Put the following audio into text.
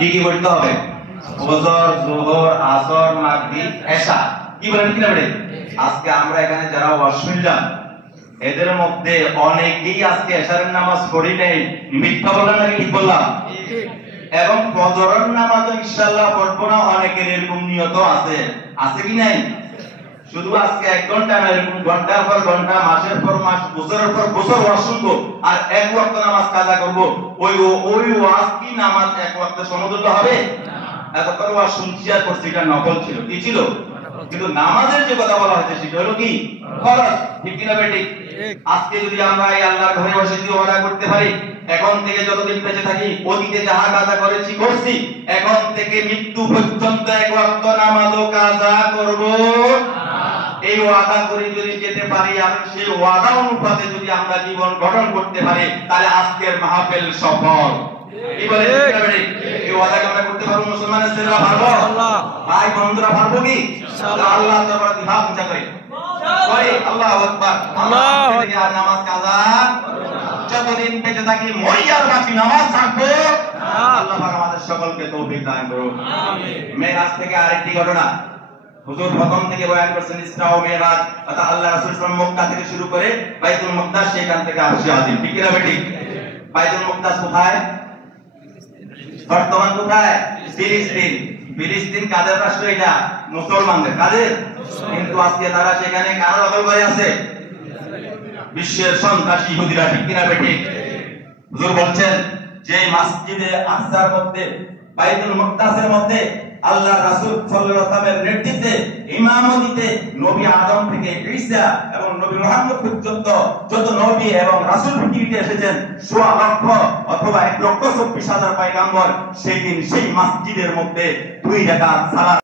কি কি পড়তে হবে? ফজর, যোহর, আসর, মাগরিব, এশা। কি বলেন কি না বলে? আজকে আমরা এখানে যারা ওয়াজ শুনলাম এদের মধ্যে অনেকেই আজকে এশারের নামাজ পড়ি নাই। মিথ্যা বললাম নাকি ঠিক বললাম? এবং ফজরের নামাজও ইনশাআল্লাহ পড়বো না, অনেকের এরকম নিয়ত আছে। আছে কি নাই? শুধু আজকে 1 ঘন্টা না, এরকম ঘন্টার পর ঘন্টা, মাসের পর মাস, বছরের পর বছর ওয়াজ শুনবো আর 1 ওয়াক্ত নামাজ কাজা করবো। ওই ওয়াজ কি নামাজ 1 ওয়াক্তের সমতুল্য হবে? এতক্ষণ ওয়াজ শুনছি আর করছি, এটা নফল ছিল। কি ছিল? কিন্তু নামাজের যে কথা বলা হয়েছে সেটা হলো কি? ফরজ। ঠিক কিনা বেঠিক? আজকে যদি আমরা এই আল্লাহর ঘরে বসে যদি ওয়াদা করতে পারি, এখন থেকে যতদিন বেঁচে থাকি অতীতে যাহা কাজা করেছি করছি, এখন থেকে মৃত্যু পর্যন্ত 1 ওয়াক্ত নামাজও কাজা করব। এই ওয়াদা করে যদি যেতে পারি আর সেই ওয়াদা অনুপাতে যদি আমরা জীবন গঠন করতে পারি, তাহলে আজকের মাহফিল সফল। কি বলে? এই ওয়াদা আমরা করতে পারবো? মুসলমানের ছেলেরা পারবো? ভাই বন্ধুরা পারবো কি? আল্লাহ দরবারে বিভাগ পূজা করি আল্লাহু আকবার। আল্লাহু আকবার। নামাজ কাজা যতদিন বেঁচে থাকি মরিয়ার বাকি নামাজ থাকবো। আল্লাহ পাক আমাদের সকলকে তৌফিক দান করুন। আমিন। মেরাজ থেকে আরেকটি ঘটনা। হুজুর প্রথম থেকে বয়ান করছেন ইসরা ও মেরাজ, অর্থাৎ আল্লাহ রাসূল সাল্লাল্লাহু আলাইহি ওয়াসাল্লাম মক্কা থেকে শুরু করে বাইতুল মুকদ্দাস, সেখান থেকে আরশে আজিম। ঠিক কি না বেঠিক? বাইতুল মুকদ্দাস কোথায়? বর্তমান কোথায়? ফিলিস্তিন। ফিলিস্তিন কাদের রাষ্ট্র? এটা মুসলমানদের। কাদের? কিন্তু আজকে তারা সেখানে কার দখল করে আছে? বিশ্বের সন্ত্রাসী ইহুদিরা। ঠিক কিনা বেঠিক? হুজুর বলছেন যে মসজিদে আকসার মধ্যে, বাইতুল মুকদ্দাসের মধ্যে আল্লাহর রাসূল সাল্লাল্লাহু আলাইহি ওয়াসাল্লামের নেতৃত্বে ইমামতিতে নবী আদম থেকে ঈসা এবং নবী মুহাম্মদ পর্যন্ত যত নবী এবং রাসূল পৃথিবীতে এসেছেন 1.5 লক্ষ অথবা 1,24,000 পয়গম্বর সেই দিন সেই মসজিদের মধ্যে 2 রাকাত সালাত